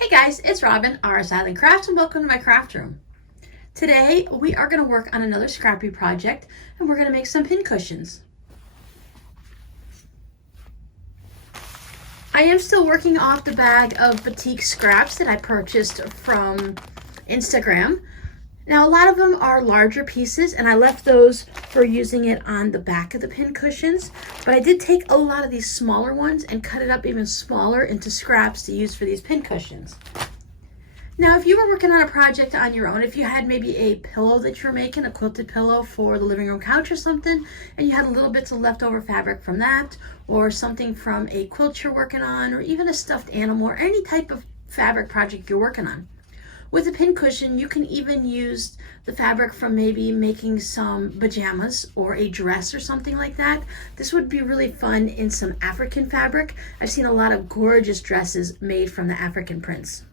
Hey guys, it's Robin, RS Island Crafts, and welcome to my craft room. Today we are going to work on another Scrappy project, and we're going to make some pincushions. I am still working off the bag of Batik scraps that I purchased from Instagram. Now a lot of them are larger pieces, and I left those for using it on the back of the pincushions, but I did take a lot of these smaller ones and cut it up even smaller into scraps to use for these pincushions. Now if you were working on a project on your own, if you had maybe a pillow that you're making, a quilted pillow for the living room couch or something, and you had a little bits of leftover fabric from that, or something from a quilt you're working on, or even a stuffed animal, or any type of fabric project you're working on. With a pincushion, you can even use the fabric from maybe making some pajamas or a dress or something like that. This would be really fun in some African fabric. I've seen a lot of gorgeous dresses made from the African prints.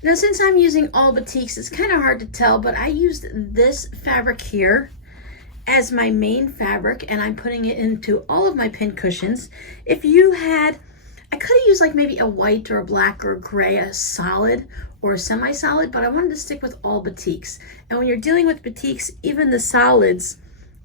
Now, since I'm using all batiks, it's kind of hard to tell, but I used this fabric here as my main fabric, and I'm putting it into all of my pincushions. If you had, I could have used like maybe a white or a black or a gray, a solid or a semi-solid, but I wanted to stick with all batiks. And when you're dealing with batiks, even the solids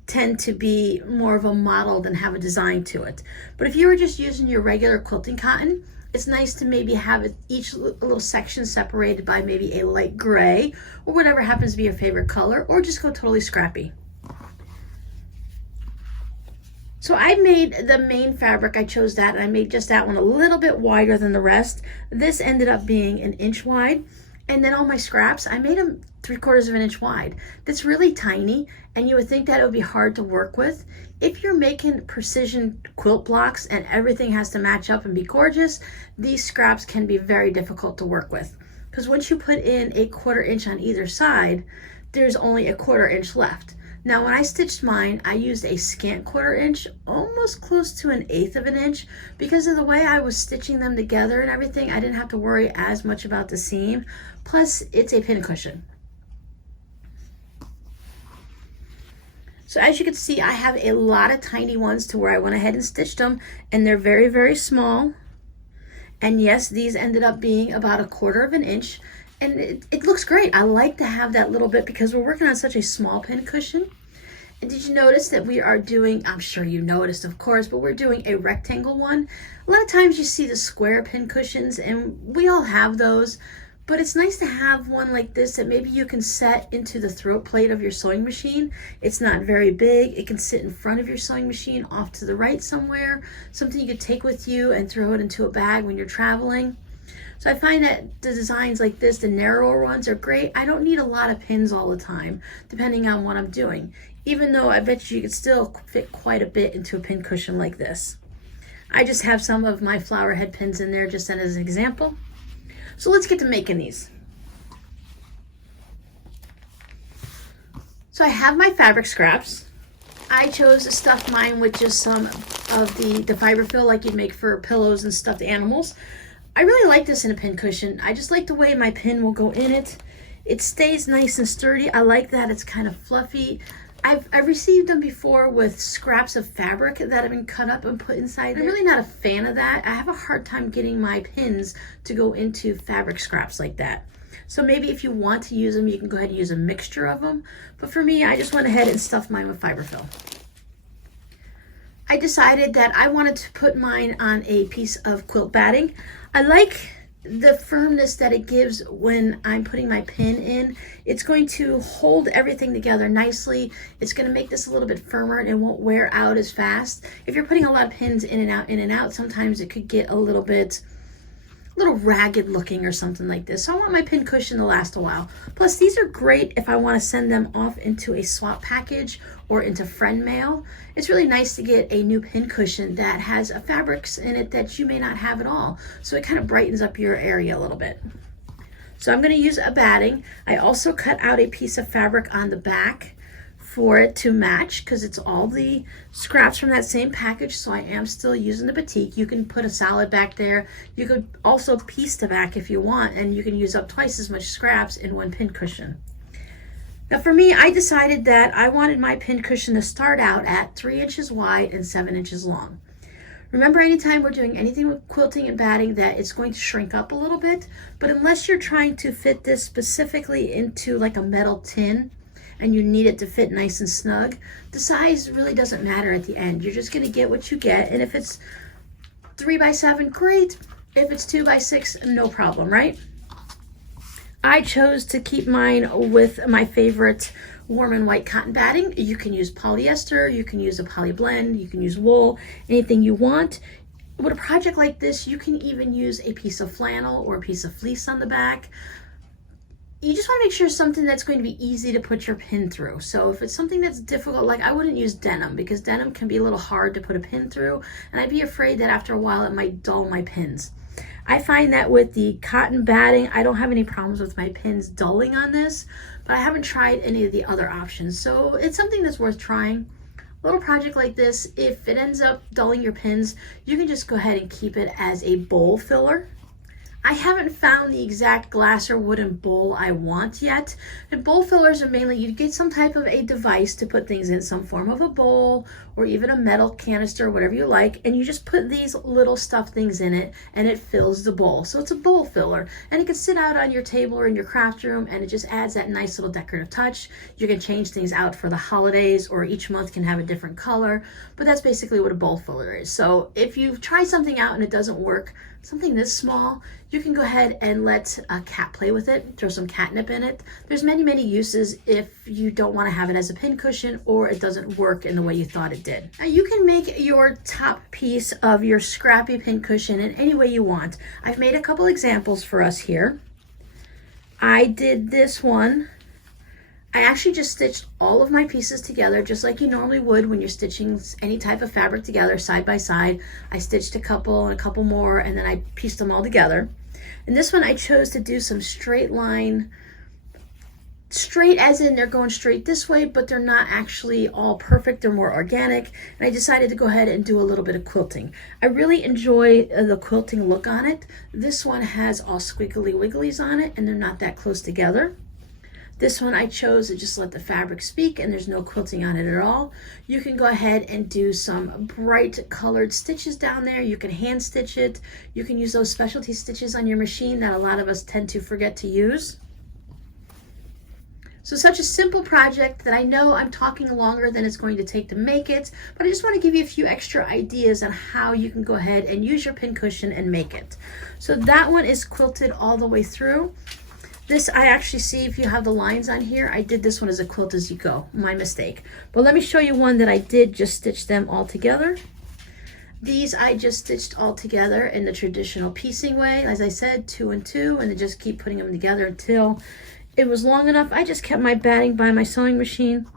tend to be more of a model than have a design to it. But if you were just using your regular quilting cotton, it's nice to maybe have each little section separated by maybe a light gray or whatever happens to be your favorite color, or just go totally scrappy. So I made the main fabric, I chose that, and I made just that one a little bit wider than the rest. This ended up being an inch wide. And then all my scraps, I made them 3/4 of an inch wide. That's really tiny, and you would think that it would be hard to work with. If you're making precision quilt blocks and everything has to match up and be gorgeous, these scraps can be very difficult to work with. Because once you put in a 1/4 inch on either side, there's only a 1/4 inch left. Now when I stitched mine, I used a scant 1/4 inch, almost close to an 1/8 of an inch. Because of the way I was stitching them together and everything, I didn't have to worry as much about the seam. Plus, it's a pincushion. So as you can see, I have a lot of tiny ones to where I went ahead and stitched them, and they're very, very small. And yes, these ended up being about a 1/4 of an inch. And it looks great. I like to have that little bit because we're working on such a small pincushion. And did you notice that we are doing, I'm sure you noticed of course, but we're doing a rectangle one. A lot of times you see the square pincushions, and we all have those, but it's nice to have one like this that maybe you can set into the throat plate of your sewing machine. It's not very big. It can sit in front of your sewing machine off to the right somewhere, something you could take with you and throw it into a bag when you're traveling. So I find that the designs like this, the narrower ones, are great. I don't need a lot of pins all the time, depending on what I'm doing. Even though I bet you could still fit quite a bit into a pincushion like this. I just have some of my flower head pins in there just as an example. So let's get to making these. So I have my fabric scraps. I chose to stuff mine with just some of the fiberfill like you'd make for pillows and stuffed animals. I really like this in a pincushion. I just like the way my pin will go in it. It stays nice and sturdy. I like that it's kind of fluffy. I've received them before with scraps of fabric that have been cut up and put inside. I'm really not a fan of that. I have a hard time getting my pins to go into fabric scraps like that. So maybe if you want to use them, you can go ahead and use a mixture of them. But for me, I just went ahead and stuffed mine with fiberfill. I decided that I wanted to put mine on a piece of quilt batting. I like the firmness that it gives when I'm putting my pin in. It's going to hold everything together nicely. It's going to make this a little bit firmer and it won't wear out as fast. If you're putting a lot of pins in and out, sometimes it could get a little ragged looking or something like this. So I want my pin cushion to last a while. Plus these are great if I want to send them off into a swap package or into friend mail. It's really nice to get a new pin cushion that has fabrics in it that you may not have at all. So it kind of brightens up your area a little bit. So I'm going to use a batting. I also cut out a piece of fabric on the back for it to match because it's all the scraps from that same package. So I am still using the batik. You can put a solid back there. You could also piece the back if you want, and you can use up twice as much scraps in one pin cushion. Now for me, I decided that I wanted my pin cushion to start out at 3 inches wide and 7 inches long. Remember, anytime we're doing anything with quilting and batting, that it's going to shrink up a little bit, but unless you're trying to fit this specifically into like a metal tin and you need it to fit nice and snug, the size really doesn't matter at the end. You're just gonna get what you get, and if it's 3x7, great. If it's 2x6, no problem, right? I chose to keep mine with my favorite warm and white cotton batting. You can use polyester, you can use a poly blend, you can use wool, anything you want. With a project like this, you can even use a piece of flannel or a piece of fleece on the back. You just want to make sure it's something that's going to be easy to put your pin through. So if it's something that's difficult, like I wouldn't use denim, because denim can be a little hard to put a pin through, and I'd be afraid that after a while it might dull my pins. I find that with the cotton batting, I don't have any problems with my pins dulling on this, but I haven't tried any of the other options. So it's something that's worth trying. A little project like this, if it ends up dulling your pins, you can just go ahead and keep it as a bowl filler. I haven't found the exact glass or wooden bowl I want yet. The bowl fillers are mainly, you get some type of a device to put things in, some form of a bowl or even a metal canister, whatever you like, and you just put these little stuffed things in it and it fills the bowl. So it's a bowl filler, and it can sit out on your table or in your craft room, and it just adds that nice little decorative touch. You can change things out for the holidays, or each month can have a different color, but that's basically what a bowl filler is. So if you try something out and it doesn't work, something this small, you can go ahead and let a cat play with it, throw some catnip in it. There's many uses if you don't want to have it as a pincushion or it doesn't work in the way you thought it did. Now you can make your top piece of your Scrappy pincushion in any way you want. I've made a couple examples for us here. I did this one. I actually just stitched all of my pieces together just like you normally would when you're stitching any type of fabric together side by side. I stitched a couple and a couple more, and then I pieced them all together. And this one I chose to do some straight line, straight as in they're going straight this way, but they're not actually all perfect, they're more organic. And I decided to go ahead and do a little bit of quilting. I really enjoy the quilting look on it. This one has all squiggly wigglies on it, and they're not that close together. This one I chose to just let the fabric speak, and there's no quilting on it at all. You can go ahead and do some bright colored stitches down there. You can hand stitch it. You can use those specialty stitches on your machine that a lot of us tend to forget to use. So such a simple project that I know I'm talking longer than it's going to take to make it, but I just want to give you a few extra ideas on how you can go ahead and use your pincushion and make it. So that one is quilted all the way through. This, I actually see if you have the lines on here, I did this one as a quilt as you go, my mistake. But let me show you one that I did just stitch them all together. These I just stitched all together in the traditional piecing way, as I said, 2 and 2, and then just keep putting them together until it was long enough. I just kept my batting by my sewing machine.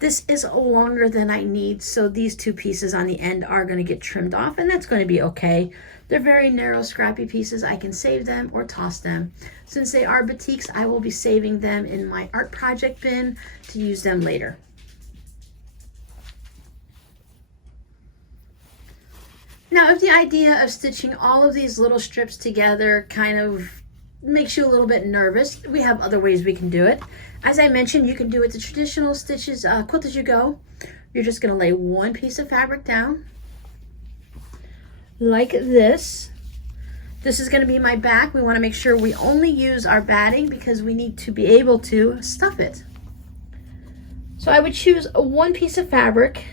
This is longer than I need, so these 2 pieces on the end are going to get trimmed off, and that's going to be okay. They're very narrow, scrappy pieces. I can save them or toss them. Since they are batiks, I will be saving them in my art project bin to use them later. Now, if the idea of stitching all of these little strips together kind of makes you a little bit nervous, we have other ways we can do it. As I mentioned, you can do it the traditional stitches, quilt as you go. You're just going to lay one piece of fabric down like this. This is going to be my back. We want to make sure we only use our batting because we need to be able to stuff it. So I would choose one piece of fabric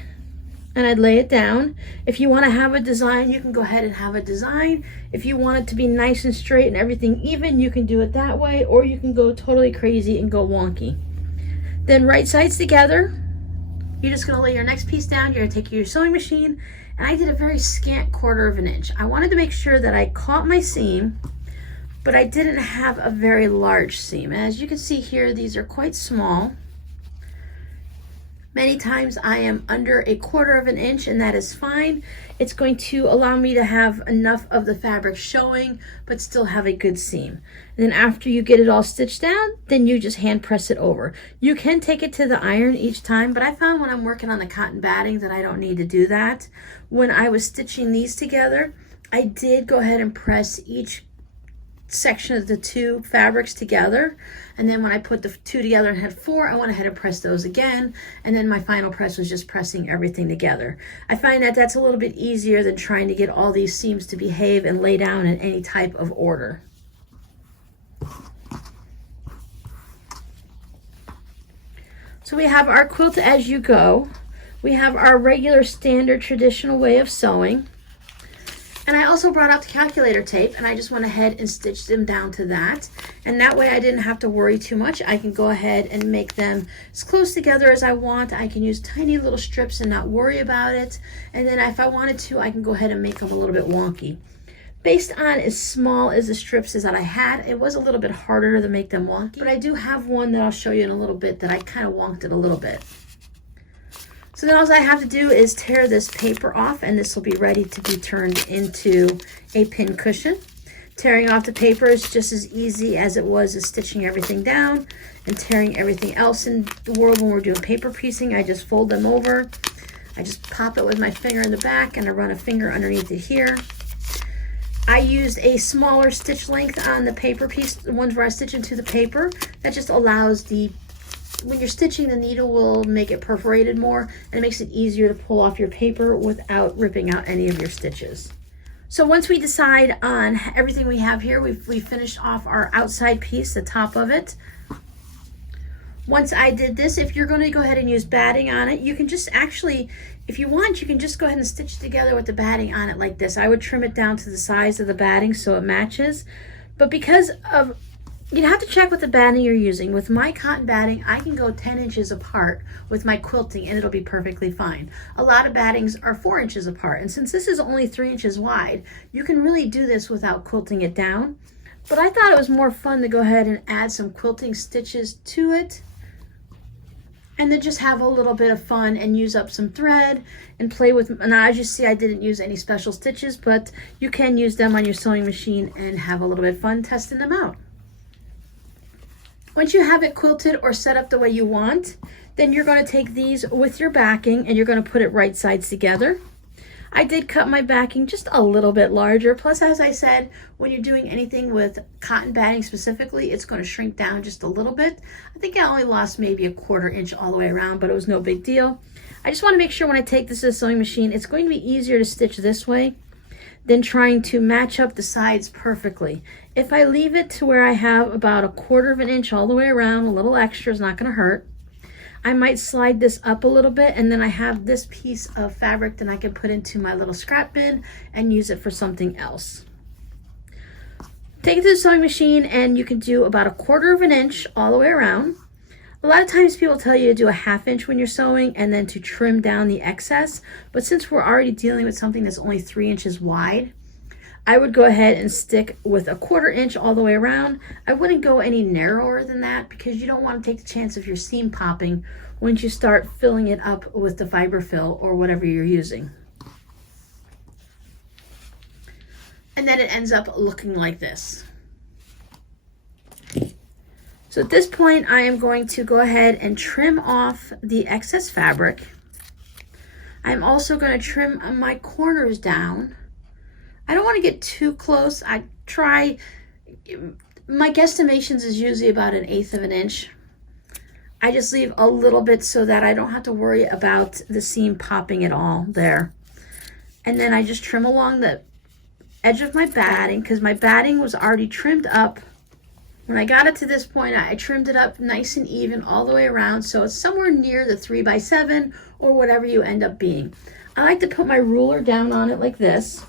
and I'd lay it down. If you want to have a design, you can go ahead and have a design. If you want it to be nice and straight and everything even, you can do it that way, or you can go totally crazy and go wonky. Then right sides together. You're just going to lay your next piece down. You're going to take your sewing machine, and I did a very scant 1/4 of an inch. I wanted to make sure that I caught my seam, but I didn't have a very large seam. As you can see here, these are quite small. Many times I am under a 1/4 of an inch, and that is fine. It's going to allow me to have enough of the fabric showing, but still have a good seam. And then after you get it all stitched down, then you just hand press it over. You can take it to the iron each time, but I found when I'm working on the cotton batting that I don't need to do that. When I was stitching these together, I did go ahead and press each section of the two fabrics together, and then when I put the two together and had 4, I went ahead and pressed those again, and then my final press was just pressing everything together. I find that that's a little bit easier than trying to get all these seams to behave and lay down in any type of order. So we have our quilt as you go. We have our regular standard traditional way of sewing. And I also brought out the calculator tape, and I just went ahead and stitched them down to that. And that way I didn't have to worry too much. I can go ahead and make them as close together as I want. I can use tiny little strips and not worry about it. And then if I wanted to, I can go ahead and make them a little bit wonky. Based on as small as the strips as that I had, it was a little bit harder to make them wonky. But I do have one that I'll show you in a little bit that I kind of wonked it a little bit. So then all I have to do is tear this paper off, and this will be ready to be turned into a pincushion. Tearing off the paper is just as easy as it was as stitching everything down and tearing everything else in the world when we're doing paper piecing. I just fold them over. I just pop it with my finger in the back, and I run a finger underneath it here. I used a smaller stitch length on the paper piece, the ones where I stitch into the paper. That just allows when you're stitching, the needle will make it perforated more, and it makes it easier to pull off your paper without ripping out any of your stitches. So once we decide on everything we have here, we've finished off our outside piece, the top of it. Once I did this, if you're going to go ahead and use batting on it, you can just actually, if you want, you can just go ahead and stitch together with the batting on it like this. I would trim it down to the size of the batting so it matches. But because of, you'd have to check what the batting you're using. With my cotton batting, I can go 10 inches apart with my quilting and it'll be perfectly fine. A lot of battings are 4 inches apart, and since this is only 3 inches wide, you can really do this without quilting it down. But I thought it was more fun to go ahead and add some quilting stitches to it, and then just have a little bit of fun and use up some thread and play with. Now, as you see, I didn't use any special stitches, but you can use them on your sewing machine and have a little bit of fun testing them out. Once you have it quilted or set up the way you want, then you're going to take these with your backing and you're going to put it right sides together. I did cut my backing just a little bit larger. Plus, as I said, when you're doing anything with cotton batting specifically, it's going to shrink down just a little bit. I think I only lost maybe a 1/4 inch all the way around, but it was no big deal. I just want to make sure when I take this to the sewing machine, it's going to be easier to stitch this way than trying to match up the sides perfectly. If I leave it to where I have about a 1/4 inch all the way around, a little extra is not going to hurt. I might slide this up a little bit, and then I have this piece of fabric that I can put into my little scrap bin and use it for something else. Take it to the sewing machine and you can do about a 1/4 inch all the way around. A lot of times people tell you to do a 1/2 inch when you're sewing and then to trim down the excess, but since we're already dealing with something that's only 3 inches wide, I would go ahead and stick with a 1/4 inch all the way around. I wouldn't go any narrower than that because you don't want to take the chance of your seam popping once you start filling it up with the fiber fill or whatever you're using. And then it ends up looking like this. So at this point, I am going to go ahead and trim off the excess fabric. I'm also going to trim my corners down. I don't want to get too close. I try, my guesstimations is usually about 1/8 inch. I just leave a little bit so that I don't have to worry about the seam popping at all there. And then I just trim along the edge of my batting because my batting was already trimmed up. When I got it to this point, I trimmed it up nice and even all the way around, so it's somewhere near the 3x7 or whatever you end up being. I like to put my ruler down on it like this,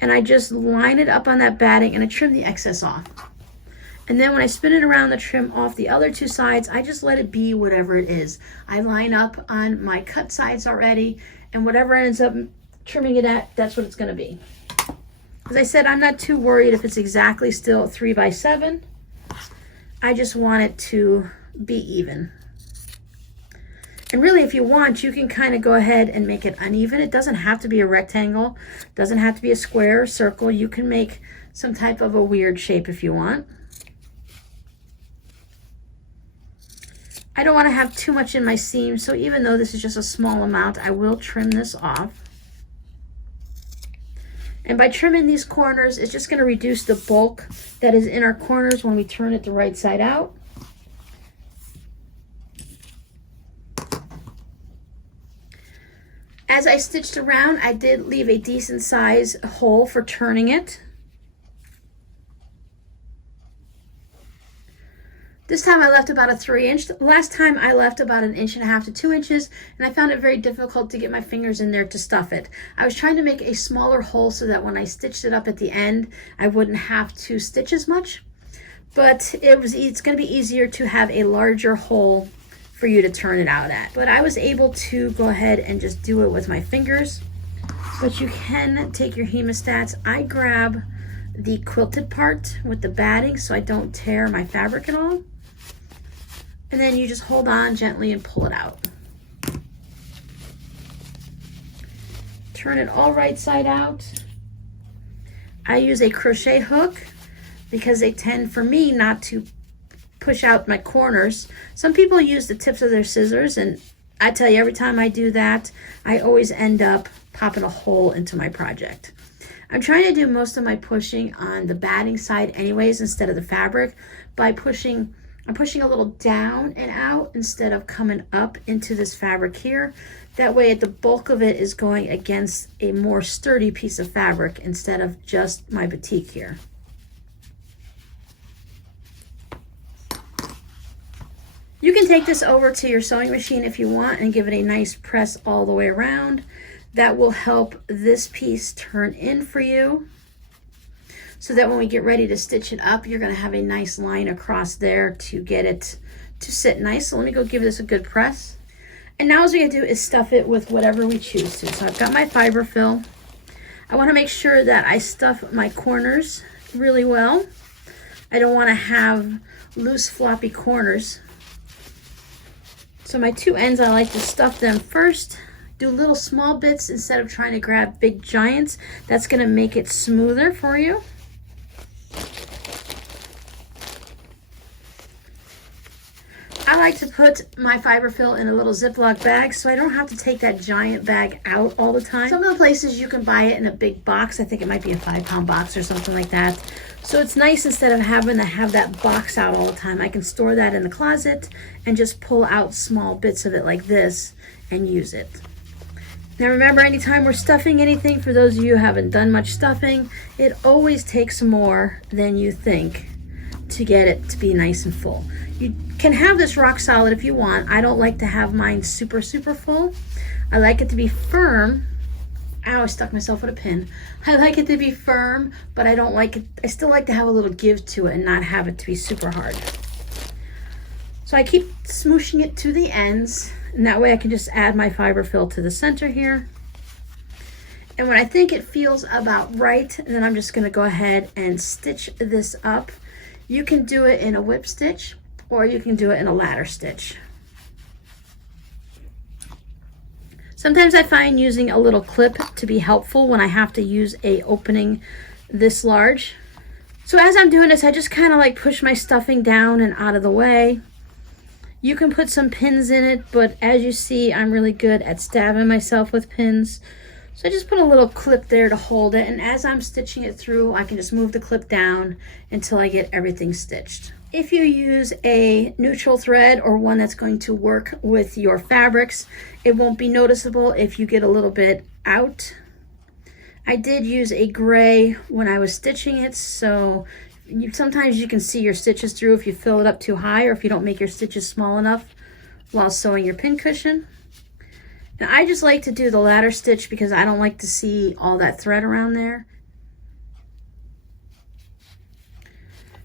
and I just line it up on that batting and I trim the excess off. And then when I spin it around to trim off the other 2 sides, I just let it be whatever it is. I line up on my cut sides already, and whatever ends up trimming it at, that's what it's going to be. As I said, I'm not too worried if it's exactly still 3x7. I just want it to be even. And really, if you want, you can kind of go ahead and make it uneven. It doesn't have to be a rectangle. It doesn't have to be a square or circle. You can make some type of a weird shape if you want. I don't want to have too much in my seam, so even though this is just a small amount, I will trim this off. And by trimming these corners, it's just going to reduce the bulk that is in our corners when we turn it the right side out. As I stitched around, I did leave a decent size hole for turning it. This time I left about a 3-inch. Last time I left about 1.5 inches to 2 inches, and I found it very difficult to get my fingers in there to stuff it. I was trying to make a smaller hole so that when I stitched it up at the end, I wouldn't have to stitch as much. But it's going to be easier to have a larger hole for you to turn it out at. But I was able to go ahead and just do it with my fingers. But you can take your hemostats. I grab the quilted part with the batting so I don't tear my fabric at all. And then you just hold on gently and pull it out. Turn it all right side out. I use a crochet hook because they tend, for me, not to push out my corners. Some people use the tips of their scissors, and I tell you, every time I do that, I always end up popping a hole into my project. I'm trying to do most of my pushing on the batting side anyways instead of the fabric by pushing. I'm pushing a little down and out instead of coming up into this fabric here. That way the bulk of it is going against a more sturdy piece of fabric instead of just my batik here. You can take this over to your sewing machine if you want and give it a nice press all the way around. That will help this piece turn in for you, so that when we get ready to stitch it up, you're going to have a nice line across there to get it to sit nice. So let me go give this a good press. And now what we're going to do is stuff it with whatever we choose to. So I've got my fiber fill. I want to make sure that I stuff my corners really well. I don't want to have loose floppy corners. So my two ends, I like to stuff them first. Do little small bits instead of trying to grab big giants. That's going to make it smoother for you. I like to put my fiber fill in a little Ziploc bag so I don't have to take that giant bag out all the time. Some of the places you can buy it in a big box. I think it might be a 5-pound box or something like that. So it's nice, instead of having to have that box out all the time, I can store that in the closet and just pull out small bits of it like this and use it. Now remember, anytime we're stuffing anything, for those of you who haven't done much stuffing, it always takes more than you think to get it to be nice and full. You can have this rock solid if you want. I don't like to have mine super full. I like it to be firm. Ow, I stuck myself with a pin. I like it to be firm, but I don't like it. I still like to have a little give to it and not have it to be super hard. So I keep smooshing it to the ends, and that way I can just add my fiber fill to the center here. And when I think it feels about right, then I'm just going to go ahead and stitch this up. You can do it in a whip stitch, or you can do it in a ladder stitch. Sometimes I find using a little clip to be helpful when I have to use a opening this large. So as I'm doing this, I just kind of like push my stuffing down and out of the way. You can put some pins in it, but as you see, I'm really good at stabbing myself with pins. So I just put a little clip there to hold it, and as I'm stitching it through, I can just move the clip down until I get everything stitched. If you use a neutral thread or one that's going to work with your fabrics, it won't be noticeable if you get a little bit out. I did use a gray when I was stitching it, so sometimes you can see your stitches through if you fill it up too high or if you don't make your stitches small enough while sewing your pincushion. Now I just like to do the ladder stitch because I don't like to see all that thread around there.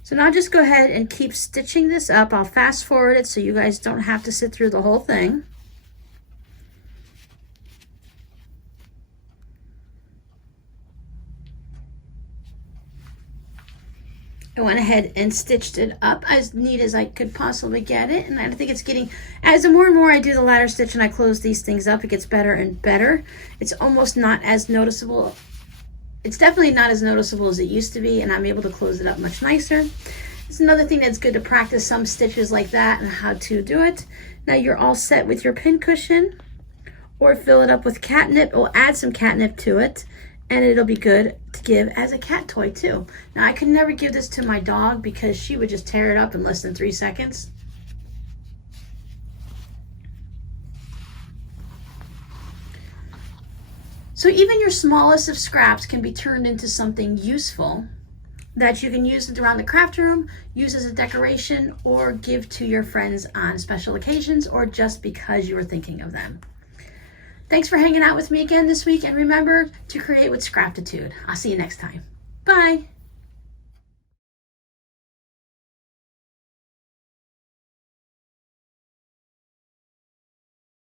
So now just go ahead and keep stitching this up. I'll fast forward it so you guys don't have to sit through the whole thing. I went ahead and stitched it up as neat as I could possibly get it, and I think it's getting, as the more and more I do the ladder stitch and I close these things up, it gets better and better. It's almost not as noticeable. It's definitely not as noticeable as it used to be, and I'm able to close it up much nicer. It's another thing that's good to practice some stitches like that and how to do it. Now you're all set with your pincushion, or fill it up with catnip, or add some catnip to it, And it'll be good to give as a cat toy too. Now I could never give this to my dog because she would just tear it up in less than 3 seconds. So even your smallest of scraps can be turned into something useful that you can use it around the craft room, use as a decoration, or give to your friends on special occasions, or just because you were thinking of them. Thanks for hanging out with me again this week, and remember to create with Scraptitude. I'll see you next time. Bye.